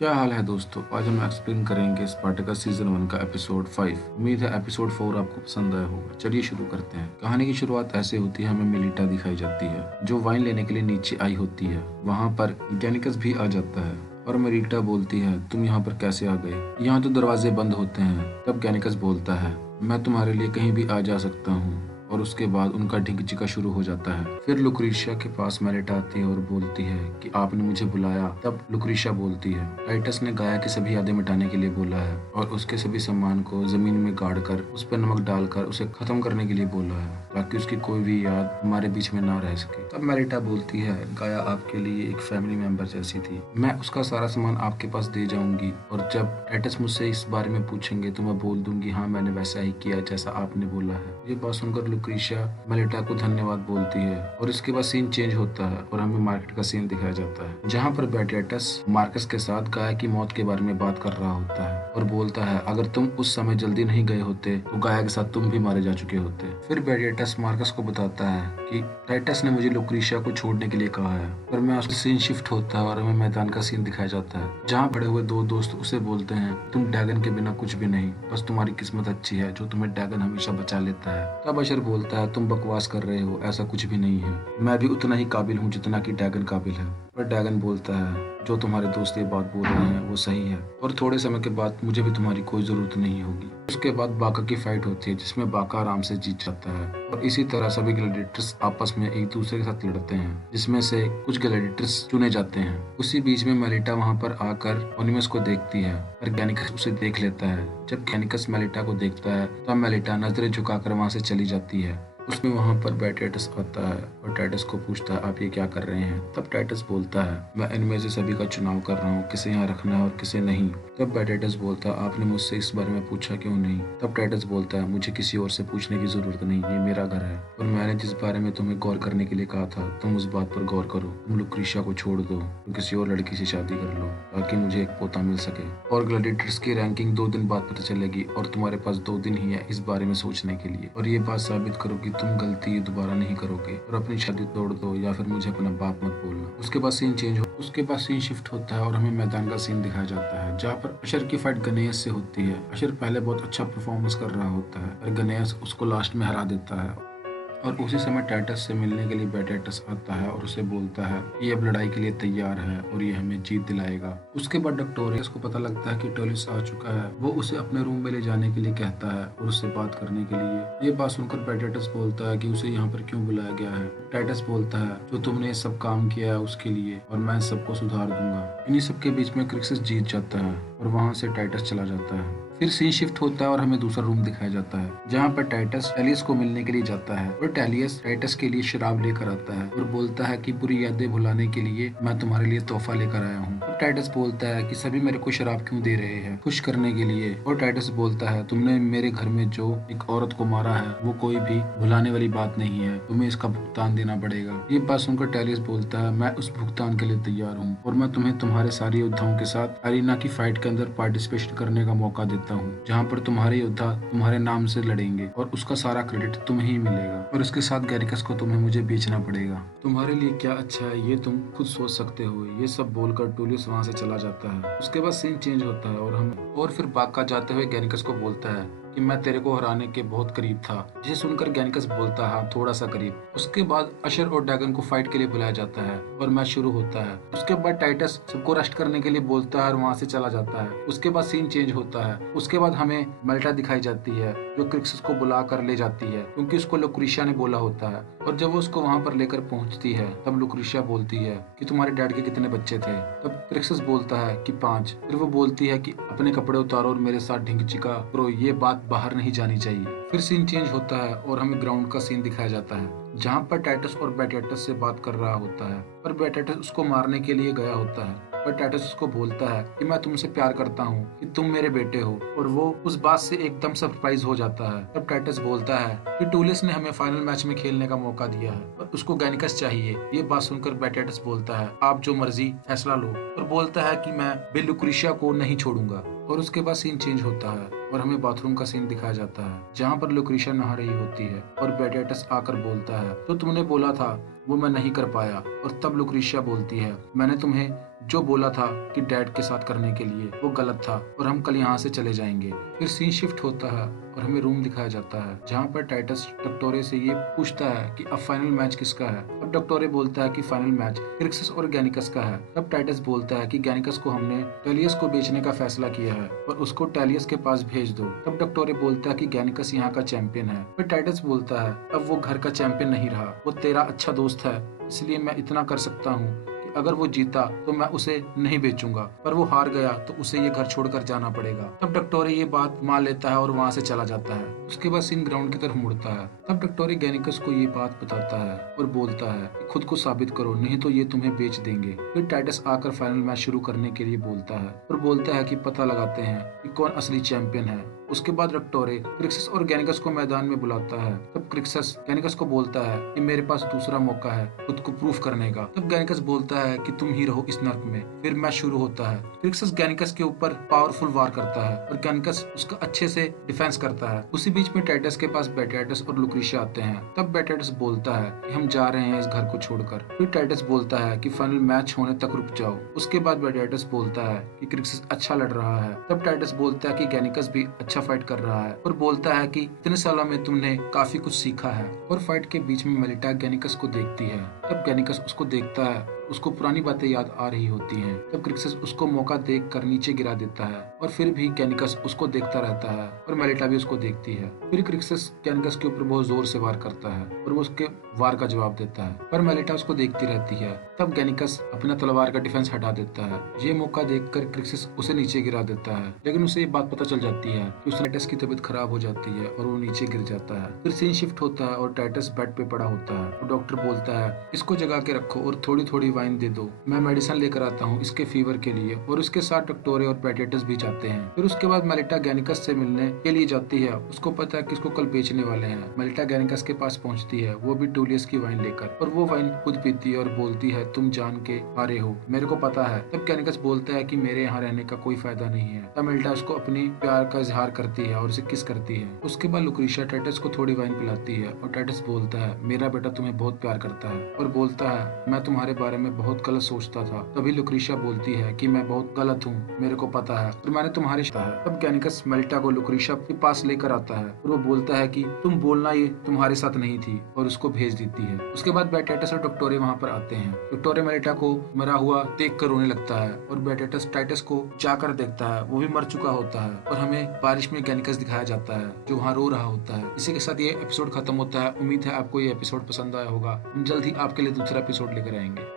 क्या हाल है दोस्तों। आज हम एक्सप्लेन करेंगे स्पार्टकस सीजन 1 का एपिसोड 5। उम्मीद है एपिसोड 4 आपको पसंद आया होगा। चलिए शुरू करते हैं। कहानी की शुरुआत ऐसे होती है। हमें मेलिटा दिखाई जाती है जो वाइन लेने के लिए नीचे आई होती है। वहाँ पर गैनिकस भी आ जाता है और मेलिटा बोलती है, तुम यहाँ पर कैसे आ गए? यहाँ तो दरवाजे बंद होते हैं। तब गैनिकस बोलता है, मैं तुम्हारे लिए कहीं भी आ जा सकता हूँ। और उसके बाद उनका ढिंक चिका शुरू हो जाता है। फिर लुक्रीशिया के पास मेलिटा आती है और बोलती है कि आपने मुझे बुलाया। तब लुक्रीशिया बोलती है, टाइटस ने गाया की सभी यादें मिटाने के लिए बोला है और उसके सभी सामान को जमीन में गाड़ कर उस पर नमक डालकर उसे खत्म करने के लिए बोला है ताकि उसकी कोई भी याद हमारे बीच में ना रह सके। तब मेलिटा बोलती है, गाया आपके लिए एक फैमिली मेंबर जैसी थी। मैं उसका सारा सामान आपके पास दे जाऊंगी और जब टाइटस मुझसे इस बारे में पूछेंगे तो मैं बोल दूंगी हाँ मैंने वैसा ही किया जैसा आपने बोला है। ये बात सुनकर लुक्रीशिया मेलिटा को धन्यवाद बोलती है और इसके बाद सीन चेंज होता है और हमें मार्केट का सीन दिखाया जाता है जहाँ पर बेटियटस मार्कस के साथ गाया की मौत के बारे में बात कर रहा होता है और बोलता है, अगर तुम उस समय जल्दी नहीं गए होते तो गाया के साथ तुम भी मारे जा चुके होते। फिर बेटियटस मार्कस को बताता है कि टाइटस ने मुझे लुक्रीशिया को छोड़ने के लिए कहा है। पर मैं उसका सीन शिफ्ट होता है और हमें मैदान का सीन दिखाया जाता है जहाँ बड़े हुए दो दोस्त उसे बोलते हैं, तुम ड्रैगन के बिना कुछ भी नहीं, बस तुम्हारी किस्मत अच्छी है जो तुम्हें ड्रैगन हमेशा बचा लेता है। तब अशर बोलता है, तुम बकवास कर रहे हो, ऐसा कुछ भी नहीं है। मैं भी उतना ही काबिल हूँ जितना कि ड्रैगन काबिल है। पर ड्रैगन बोलता है, जो तुम्हारे दोस्त ये बात बोल रहे हैं वो सही है और थोड़े समय के बाद मुझे भी तुम्हारी कोई जरूरत नहीं होगी। उसके बाद बाका की फाइट होती है जिसमें बाका आराम से जीत जाता है और इसी तरह सभी ग्लैडिएटर्स आपस में एक दूसरे के साथ लड़ते हैं जिसमें से कुछ ग्लैडिएटर्स चुने जाते हैं। उसी बीच में मेलिटा वहाँ पर आकर ओनिमस को देखती है और गैनिकस उसे देख लेता है। जब गैनिकस मेलिटा को देखता है तब मेलिटा नजरें झुकाकर वहाँ से चली जाती है। उसमें वहाँ पर बेटियटस आता है और टाइटस को पूछता है, आप ये क्या कर रहे हैं? तब टाइटस बोलता है, मैं इनमें से सभी का चुनाव कर रहा हूँ, किसे यहाँ रखना है और किसे नहीं। तब बेटियटस बोलता है, आपने मुझसे इस बारे में पूछा क्यों नहीं? तब टाइटस बोलता है, मुझे किसी और से पूछने की जरूरत नहीं, ये मेरा घर है और मैंने जिस बारे में तुम्हें गौर करने के लिए कहा था तुम उस बात पर गौर करो। तुम लुक्रीशिया को छोड़ दो तो किसी और लड़की से शादी कर लो ताकि मुझे एक पोता मिल सके और ग्लैडिएटर्स की रैंकिंग 2 दिन बाद पता चलेगी और तुम्हारे पास 2 दिन ही है इस बारे में सोचने के लिए और ये बात साबित करो कि तुम गलती दोबारा नहीं करोगे और अपनी शादी तोड़ दो या फिर मुझे अपना बाप मत बोलना। उसके बाद सीन शिफ्ट होता है और हमें मैदान का सीन दिखाया जाता है जहाँ पर अशर की फाइट गनेस से होती है। अशर पहले बहुत अच्छा परफॉर्मेंस कर रहा होता है और गनेस उसको लास्ट में हरा देता है और उसी समय टाइटस से मिलने के लिए बेटियटस आता है और उसे बोलता है ये अब लड़ाई के लिए तैयार है और ये हमें जीत दिलाएगा। उसके बाद डक्टोरियस को पता लगता है कि टोलिस आ चुका है। वो उसे अपने रूम में ले जाने के लिए कहता है और उससे बात करने के लिए। ये बात सुनकर बेटियटस बोलता है कि उसे यहाँ पर क्यों बुलाया गया है। टाइटस बोलता है, जो तुमने ये सब काम किया है उसके लिए और मैं सबको सुधार दूंगा। इन्हीं सबके बीच में क्रिक्सिस जीत जाता है और वहाँ से टाइटस चला जाता है। फिर सीन शिफ्ट होता है और हमें दूसरा रूम दिखाया जाता है जहाँ पर टाइटस टेलियस को मिलने के लिए जाता है और टेलियस टाइटस के लिए शराब लेकर आता है और बोलता है कि बुरी यादें भुलाने के लिए मैं तुम्हारे लिए तोहफा लेकर आया हूँ। और टाइटस बोलता है कि सभी मेरे को शराब क्यों दे रहे हैं? खुश करने के लिए। और टाइटस बोलता है, तुमने मेरे घर में जो एक औरत को मारा है वो कोई भी भुलाने वाली बात नहीं है, तुम्हें इसका भुगतान देना पड़ेगा। ये बात सुनकर टेलियस बोलता है, मैं उस भुगतान के लिए तैयार हूँ और मैं तुम्हें तुम्हारे सारे योद्धाओं के साथ अरीना की फाइट के अंदर पार्टिसिपेट करने का मौका देता हूँ जहाँ पर तुम्हारे योद्धा तुम्हारे नाम से लड़ेंगे और उसका सारा क्रेडिट तुम्हें ही मिलेगा और इसके साथ गैरिकस को तुम्हें मुझे बेचना पड़ेगा। तुम्हारे लिए क्या अच्छा है ये तुम खुद सोच सकते हो। ये सब बोलकर टूलियस वहाँ से चला जाता है। उसके बाद सीन चेंज होता है और फिर बाका जाते हुए गैरिकस को बोलता है कि मैं तेरे को हराने के बहुत करीब था। जिसे सुनकर गैनिकस बोलता है, हाँ थोड़ा सा करीब। उसके बाद अशर और ड्रैगन को फाइट के लिए बुलाया जाता है और मैच शुरू होता है। उसके बाद टाइटस सबको रेस्ट करने के लिए बोलता है और वहाँ से चला जाता है। उसके बाद सीन चेंज होता है। उसके बाद हमें मेलिटा दिखाई जाती है जो क्रिक्सिस को बुला कर ले जाती है क्योंकि उसको लुक्रीशिया ने बोला होता है और जब वो उसको वहाँ पर लेकर पहुँचती है तब लुक्रीशिया बोलती है कि तुम्हारे डैड के कितने बच्चे थे? तब क्रिक्सिस बोलता है कि 5। फिर वो बोलती है कि अपने कपड़े उतारो और मेरे साथ ढिंक चिका करो, ये बात बाहर नहीं जानी चाहिए। फिर सीन चेंज होता है और हमें ग्राउंड का सीन दिखाया जाता है जहाँ पर टाइटस और बेटियटस से बात कर रहा होता है पर बेटियटस उसको मारने के लिए गया होता है पर टाइटस उसको बोलता है कि मैं तुमसे प्यार करता हूँ, कि तुम मेरे बेटे हो और वो उस बात से एकदम सरप्राइज हो जाता है। तब टाइटस बोलता है कि टूलिस ने हमें फाइनल मैच में खेलने का मौका दिया है और उसको गैनिकस चाहिए। ये बात सुनकर बेटियटस बोलता है, आप जो मर्जी फैसला लो और बोलता है कि मैं भी लुक्रीशिया को नहीं छोड़ूंगा। और उसके बाद सीन चेंज होता है और हमें बाथरूम का सीन दिखाया जाता है जहाँ पर लुक्रीशिया नहा रही होती है और बेटियटस आकर बोलता है, तो तुमने बोला था वो मैं नहीं कर पाया। और तब लुक्रेशिया बोलती है, मैंने तुम्हें जो बोला था कि डैड के साथ करने के लिए वो गलत था और हम कल यहाँ से चले जाएंगे। फिर सीन शिफ्ट होता है और हमें रूम दिखाया जाता है जहाँ पर टाइटस डक्टोरे से ये पूछता है कि अब फाइनल मैच किसका है। अब डक्टोरे बोलता है कि फाइनल मैच क्रिक्सस और गैनिकस का है। तब टाइटस बोलता है कि गैनिकस को हमने टेलियस को बेचने का फैसला किया है और उसको टेलियस के पास भेज दो। तब डक्टोरे बोलता है कि गैनिकस यहाँ का चैंपियन है। फिर टाइटस बोलता है, अब वो घर का चैंपियन नहीं रहा, वो तेरा अच्छा दोस्त है, इसलिए मैं इतना कर सकता हूँ कि अगर वो जीता तो मैं उसे नहीं बेचूंगा, पर वो हार गया तो उसे ये घर छोड़कर जाना पड़ेगा। तब डक्टोरे ये बात मान लेता है और वहाँ से चला जाता है। उसके बाद सीन ग्राउंड की तरफ मुड़ता है। तब डक्टोरे गैनिकस को ये बात बताता है और बोलता है कि खुद को साबित करो, नहीं तो ये तुम्हें बेच देंगे। फिर टाइटस आकर फाइनल मैच शुरू करने के लिए बोलता है और बोलता है कि पता लगाते हैं कि कौन असली चैंपियन है। उसके बाद डक्टोरे क्रिक्सस और गैनिकस को मैदान में बुलाता है। तब क्रिक्सस गैनिकस को बोलता है कि मेरे पास दूसरा मौका है खुद को प्रूफ करने का। तब गैनिकस बोलता है कि तुम ही रहो इस नर्क में। फिर मैच शुरू होता है। क्रिक्सस गैनिकस के ऊपर पावरफुल वार करता है और गैनिकस उसका अच्छे से डिफेंस करता है। उसी बीच में टाइटस के पास बेटाइटस और लुक्रेशिया आते हैं। तब बेटाइटस बोलता है कि हम जा रहे हैं इस घर को छोड़कर। फिर टाइटस बोलता है कि फाइनल मैच होने तक रुक जाओ। उसके बाद बेटाइटस बोलता है कि क्रिक्सस अच्छा लड़ रहा है। तब टाइटस बोलता है कि गैनिकस भी अच्छा फाइट कर रहा है और बोलता है कि इतने सालों में तुमने काफी कुछ सीखा है। और फाइट के बीच में मेलिटा गैनिकस को देखती है। तब गैनिकस उसको देखता है, उसको पुरानी बातें याद आ रही होती हैं। तब क्रिक्सस उसको मौका देखकर नीचे गिरा देता है और फिर भी गैनिकस उसको देखता रहता है और मेलिटा भी उसको देखती है। फिर क्रिक्सस गैनिकस के ऊपर बहुत जोर से वार करता है और वो उसके वार का जवाब देता है, पर मेलिटा उसको देखती रहती है। तब गैनिकस अपना तलवार का डिफेंस हटा देता है। ये मौका देखकर क्रिक्सस उसे नीचे गिरा देता है, लेकिन उसे ये बात पता चल जाती है कि उस टाइटस की तबीयत खराब हो जाती है और वो नीचे गिर जाता है। फिर सीन शिफ्ट होता है और टाइटस बेड पे पड़ा होता है और डॉक्टर बोलता है, इसको जगा के रखो और थोड़ी थोड़ी वाइन दे दो, मैं मेडिसिन लेकर आता हूँ इसके फीवर के लिए। और उसके साथ डक्टोरे और बेटाइटस भी जाते हैं। फिर उसके बाद मेलिटा गैनिकस से मिलने के लिए जाती है। उसको पता है कि इसको कल बेचने वाले हैं। मेलिटा गैनिकस के पास पहुंचती है, वो भी टूलियस की वाइन लेकर, और वो वाइन खुद पीती है और बोलती है, तुम जान के हारे हो, मेरे को पता है। तब गैनिकस बोलता है कि मेरे यहाँ रहने का कोई फायदा नहीं है। तब मेलिटा उसको अपनी प्यार का इजहार करती है और उसे किस करती है। उसके बाद लुक्रेशिया टाइटस को थोड़ी वाइन पिलाती है और टाइटस बोलता है, मेरा बेटा तुम्हें बहुत प्यार करता है, और बोलता है, मैं तुम्हारे बारे में बहुत गलत सोचता था। तभी लुक्रेशिया बोलती है कि मैं बहुत गलत हूँ, मेरे को पता है, और मैंने तुम्हारे है। तब गैनिकस मेलिटा को लुक्रेशिया के पास लेकर आता है और वो बोलता है कि तुम बोलना ये तुम्हारे साथ नहीं थी, और उसको भेज देती है। उसके बाद बेटाइटस और डक्टोरे वहाँ पर आते हैं। डक्टोरे मेलिटा को मरा हुआ देख कर रोने लगता है और बेटाइटस टाइटस को जाकर देखता है, वो भी मर चुका होता है, और हमें बारिश में गैनिकस दिखाया जाता है जो वहाँ रो रहा होता है। इसी के साथ ये एपिसोड खत्म होता है। उम्मीद है आपको ये एपिसोड पसंद आया होगा। हम जल्द ही आपके लिए दूसरा एपिसोड लेकर आएंगे।